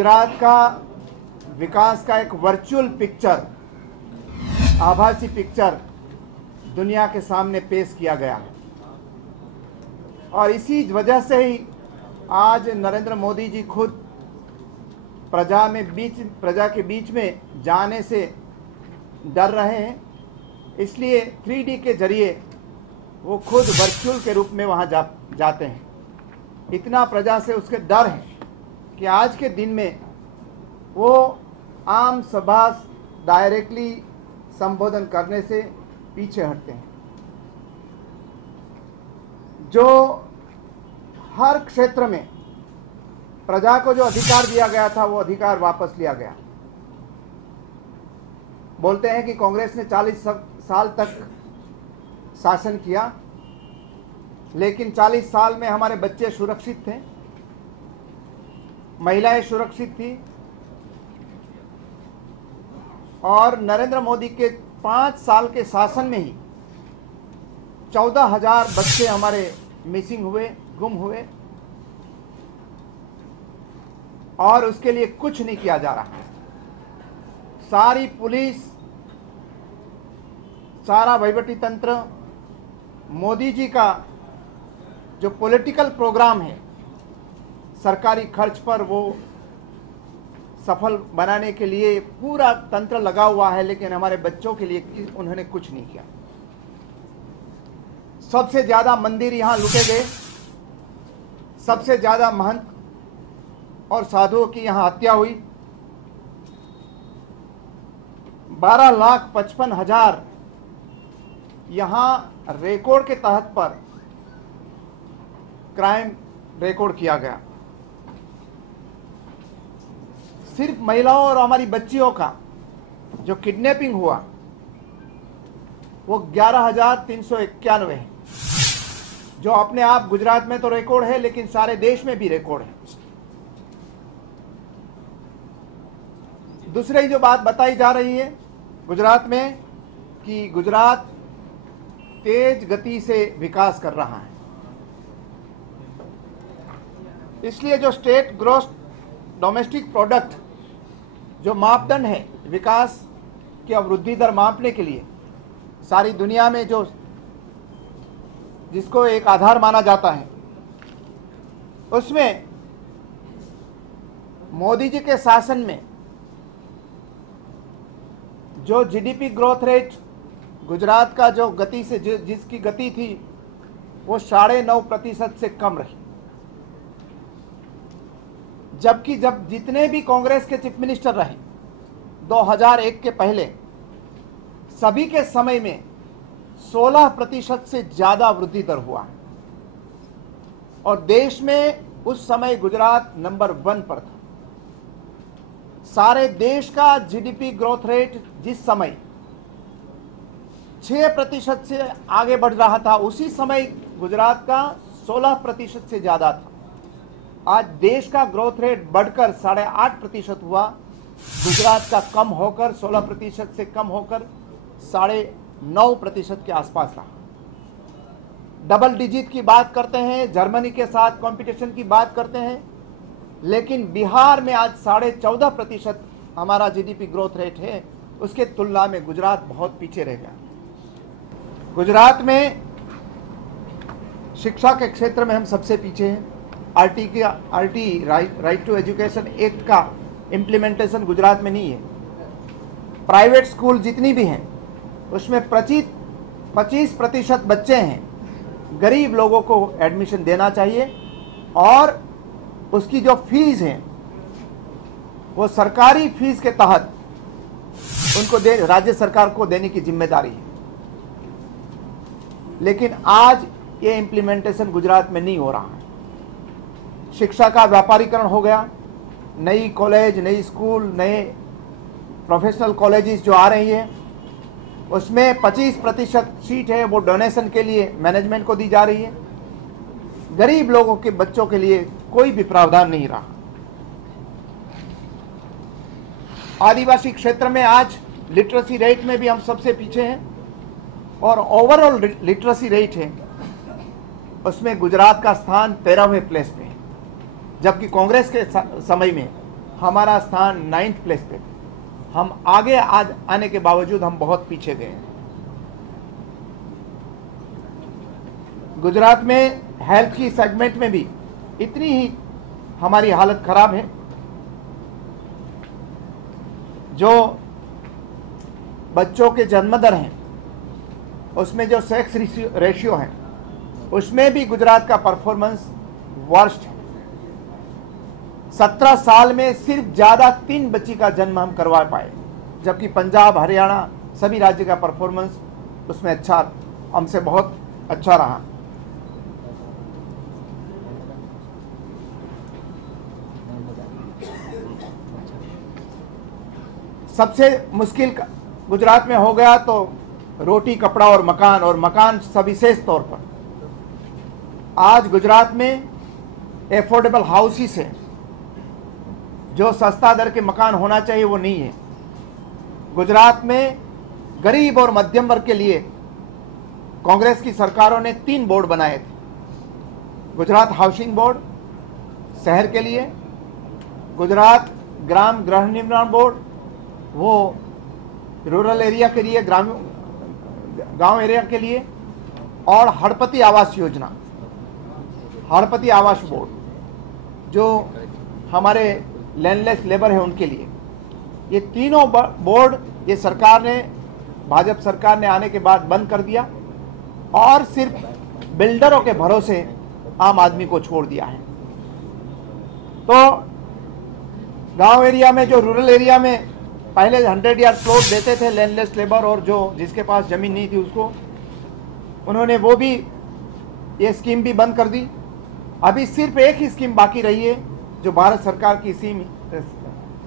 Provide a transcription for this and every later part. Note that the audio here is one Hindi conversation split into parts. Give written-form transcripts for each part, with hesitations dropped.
गुजरात का विकास का एक वर्चुअल पिक्चर, आभासी पिक्चर दुनिया के सामने पेश किया गया है। और इसी वजह से ही आज नरेंद्र मोदी जी खुद प्रजा के बीच में जाने से डर रहे हैं। इसलिए 3D के जरिए वो खुद वर्चुअल के रूप में वहाँ जाते हैं। इतना प्रजा से उसके डर है कि आज के दिन में वो आम सभा डायरेक्टली संबोधन करने से पीछे हटते हैं। जो हर क्षेत्र में प्रजा को जो अधिकार दिया गया था वो अधिकार वापस लिया गया। बोलते हैं कि कांग्रेस ने 40 साल तक शासन किया, लेकिन 40 साल में हमारे बच्चे सुरक्षित थे, महिलाएं सुरक्षित थी, और नरेंद्र मोदी के 5 साल के शासन में ही 14,000 बच्चे हमारे मिसिंग हुए, गुम हुए, और उसके लिए कुछ नहीं किया जा रहा। सारी पुलिस, सारा वहीवटी तंत्र, मोदी जी का जो पॉलिटिकल प्रोग्राम है सरकारी खर्च पर, वो सफल बनाने के लिए पूरा तंत्र लगा हुआ है, लेकिन हमारे बच्चों के लिए उन्होंने कुछ नहीं किया। सबसे ज्यादा मंदिर यहां लूटे गए, सबसे ज्यादा महंत और साधुओं की यहां हत्या हुई। 12,55,000 यहां रिकॉर्ड के तहत पर क्राइम रिकॉर्ड किया गया। सिर्फ महिलाओं और हमारी बच्चियों का जो किडनैपिंग हुआ वो 11,391 है, जो अपने आप गुजरात में तो रिकॉर्ड है, लेकिन सारे देश में भी रिकॉर्ड है। दूसरी जो बात बताई जा रही है गुजरात में कि गुजरात तेज गति से विकास कर रहा है, इसलिए जो स्टेट ग्रोस डोमेस्टिक प्रोडक्ट जो मापदंड है विकास की वृद्धि दर मापने के लिए सारी दुनिया में जो जिसको एक आधार माना जाता है, उसमें मोदी जी के शासन में जो जीडीपी ग्रोथ रेट गुजरात का जो गति से जिसकी गति थी वो 9.5% से कम रही। जबकि जब जितने भी कांग्रेस के चीफ मिनिस्टर रहे 2001 के पहले, सभी के समय में 16% से ज्यादा वृद्धि दर हुआ, और देश में उस समय गुजरात नंबर 1 पर था। सारे देश का जीडीपी ग्रोथ रेट जिस समय 6% से आगे बढ़ रहा था, उसी समय गुजरात का 16% से ज्यादा था। आज देश का ग्रोथ रेट बढ़कर 8.5% हुआ, गुजरात का कम होकर 16% से कम होकर 9.5% के आसपास रहा। डबल डिजिट की बात करते हैं, जर्मनी के साथ कंपटीशन की बात करते हैं, लेकिन बिहार में आज 14.5% हमारा जीडीपी ग्रोथ रेट है। उसके तुलना में गुजरात बहुत पीछे रह गया। गुजरात में शिक्षा के क्षेत्र में हम सबसे पीछे हैं। RT right to education act का इम्प्लीमेंटेशन गुजरात में नहीं है। प्राइवेट स्कूल जितनी भी हैं उसमें 25% बच्चे हैं, गरीब लोगों को एडमिशन देना चाहिए, और उसकी जो फीस है वो सरकारी फीस के तहत उनको राज्य सरकार को देने की जिम्मेदारी है। लेकिन आज ये इम्प्लीमेंटेशन गुजरात में नहीं हो रहा है। शिक्षा का व्यापारीकरण हो गया। नई कॉलेज, नई स्कूल, नए प्रोफेशनल कॉलेजेस जो आ रही है उसमें 25% सीट है वो डोनेशन के लिए मैनेजमेंट को दी जा रही है। गरीब लोगों के बच्चों के लिए कोई भी प्रावधान नहीं रहा। आदिवासी क्षेत्र में आज लिटरेसी रेट में भी हम सबसे पीछे हैं, और ओवरऑल लिटरेसी रेट है उसमें गुजरात का स्थान 13वें प्लेस पे है, जबकि कांग्रेस के समय में हमारा स्थान 9th प्लेस पे। हम आगे आज आने के बावजूद हम बहुत पीछे गए हैं। गुजरात में हेल्थ की सेगमेंट में भी इतनी ही हमारी हालत खराब है। जो बच्चों के जन्म दर हैं, उसमें जो सेक्स रेशियो है, उसमें भी गुजरात का परफॉर्मेंस वर्स्ट है। 17 साल में सिर्फ ज्यादा 3 बच्ची का जन्म हम करवा पाए, जबकि पंजाब, हरियाणा सभी राज्य का परफॉर्मेंस उसमें अच्छा, हमसे बहुत अच्छा रहा। सबसे मुश्किल गुजरात में हो गया तो रोटी, कपड़ा और मकान सविशेष तौर पर। आज गुजरात में एफोर्डेबल हाउसेस है, जो सस्ता दर के मकान होना चाहिए वो नहीं है। गुजरात में गरीब और मध्यम वर्ग के लिए कांग्रेस की सरकारों ने 3 बोर्ड बनाए थे। गुजरात हाउसिंग बोर्ड शहर के लिए, गुजरात ग्राम गृह निर्माण बोर्ड वो रूरल एरिया के लिए, गांव एरिया के लिए, और हड़पति आवास योजना, हड़पति आवास बोर्ड जो हमारे लैंडलेस लेबर है उनके लिए। ये तीनों बोर्ड ये सरकार ने, भाजपा सरकार ने आने के बाद बंद कर दिया और सिर्फ बिल्डरों के भरोसे आम आदमी को छोड़ दिया है। तो गांव एरिया में, जो रूरल एरिया में पहले 100 यार्ड प्लॉट देते थे लैंडलेस लेबर, और जो जिसके पास जमीन नहीं थी उसको, उन्होंने वो भी, ये स्कीम भी बंद कर दी। अभी सिर्फ एक ही स्कीम बाकी रही है, जो भारत सरकार की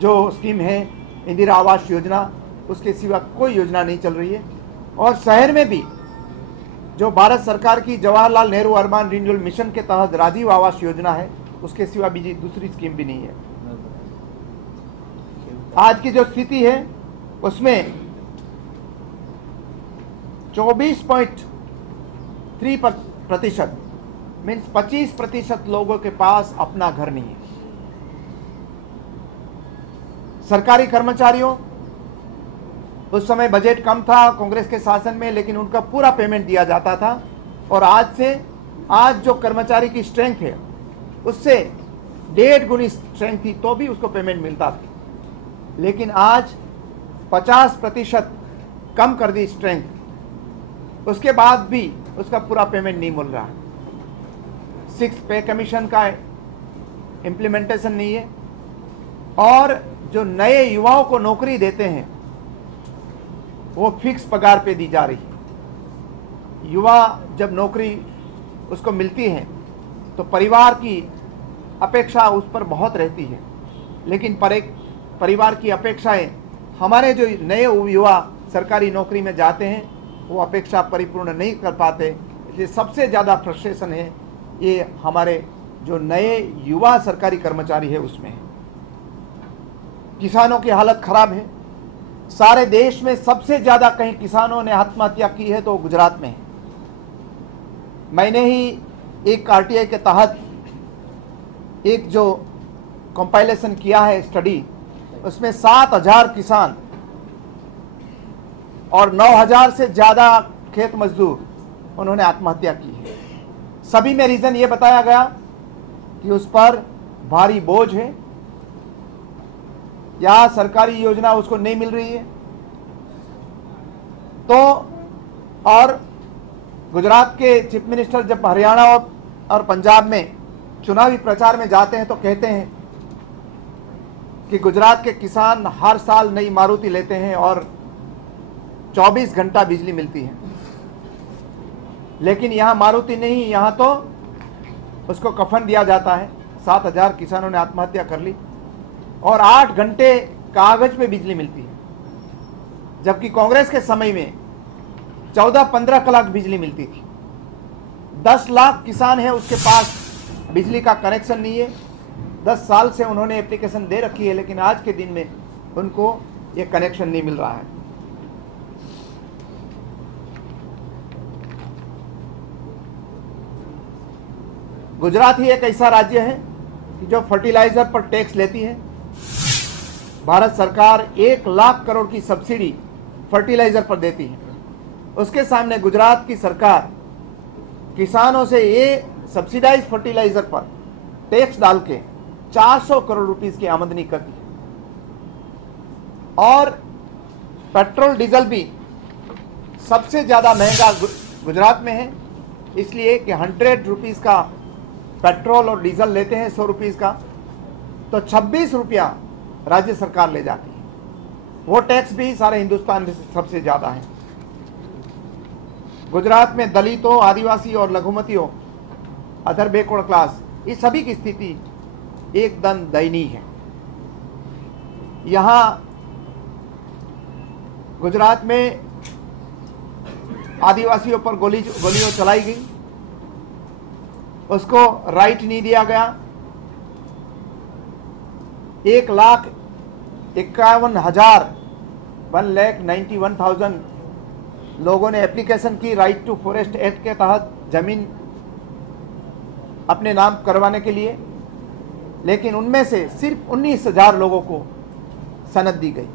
जो स्कीम है इंदिरा आवास योजना, उसके सिवा कोई योजना नहीं चल रही है। और शहर में भी जो भारत सरकार की Jawaharlal Nehru urban renewal mission के तहत राजीव आवास योजना है, उसके सिवा भी दूसरी स्कीम भी नहीं है। आज की जो स्थिति है उसमें 24.3% मीन्स 25% लोगों के पास अपना घर नहीं है। सरकारी कर्मचारियों, उस समय बजट कम था कांग्रेस के शासन में, लेकिन उनका पूरा पेमेंट दिया जाता था। और आज जो कर्मचारी की स्ट्रेंथ है उससे 1.5 गुनी स्ट्रेंथ थी तो भी उसको पेमेंट मिलता था। लेकिन आज 50% कम कर दी स्ट्रेंथ, उसके बाद भी उसका पूरा पेमेंट नहीं मिल रहा। 6 पे कमीशन का इम्प्लीमेंटेशन नहीं है। और जो नए युवाओं को नौकरी देते हैं वो फिक्स पगार पे दी जा रही है। युवा जब नौकरी उसको मिलती है तो परिवार की अपेक्षा उस पर बहुत रहती है, लेकिन परिवार की अपेक्षाएं, हमारे जो नए युवा सरकारी नौकरी में जाते हैं वो अपेक्षा परिपूर्ण नहीं कर पाते। इसलिए सबसे ज़्यादा फ्रस्ट्रेशन है ये हमारे जो नए युवा सरकारी कर्मचारी है उसमें है। किसानों की हालत खराब है। सारे देश में सबसे ज़्यादा कहीं किसानों ने आत्महत्या की है तो गुजरात में है। मैंने ही एक आरटीआई के तहत एक जो कंपाइलेशन किया है स्टडी, उसमें 7,000 किसान और 9,000 से ज़्यादा खेत मजदूर उन्होंने आत्महत्या की है। सभी में रीज़न ये बताया गया कि उस पर भारी बोझ है या सरकारी योजना उसको नहीं मिल रही है। तो और गुजरात के चीफ मिनिस्टर जब हरियाणा और पंजाब में चुनावी प्रचार में जाते हैं तो कहते हैं कि गुजरात के किसान हर साल नई मारुति लेते हैं और 24 घंटा बिजली मिलती है। लेकिन यहाँ मारुति नहीं, यहाँ तो उसको कफन दिया जाता है। 7,000 किसानों ने आत्महत्या कर ली और 8 घंटे कागज पे बिजली मिलती है, जबकि कांग्रेस के समय में 14-15 कलाक बिजली मिलती थी। 10 लाख किसान है उसके पास बिजली का कनेक्शन नहीं है। 10 साल से उन्होंने एप्लीकेशन दे रखी है, लेकिन आज के दिन में उनको ये कनेक्शन नहीं मिल रहा है। गुजरात ही एक ऐसा राज्य है कि जो फर्टिलाइजर पर टैक्स लेती है, भारत सरकार 1 लाख करोड़ की सब्सिडी फर्टिलाइजर पर देती है। उसके सामने गुजरात की सरकार किसानों से ये सब्सिडाइज फर्टिलाइजर पर टैक्स डाल के 400 करोड़ रुपीस की आमदनी करती है। और पेट्रोल डीजल भी सबसे ज़्यादा महंगा गुजरात में है, इसलिए कि 100 रुपीस का पेट्रोल और डीजल लेते हैं 100 रुपीस का, तो 26 रुपया राज्य सरकार ले जाती है। वो टैक्स भी सारे हिंदुस्तान में सबसे ज़्यादा है। गुजरात में दलितों, आदिवासी और लघुमतियों, अदर बैकवर्ड क्लास, इस सभी की स्थिति एकदम दयनीय है। यहाँ गुजरात में आदिवासियों पर गोलियों चलाई गई, उसको राइट नहीं दिया गया। 1,51,000 लोगों ने एप्लीकेशन की राइट टू फॉरेस्ट एक्ट के तहत जमीन अपने नाम करवाने के लिए, लेकिन उनमें से सिर्फ 19,000 लोगों को सनद दी गई।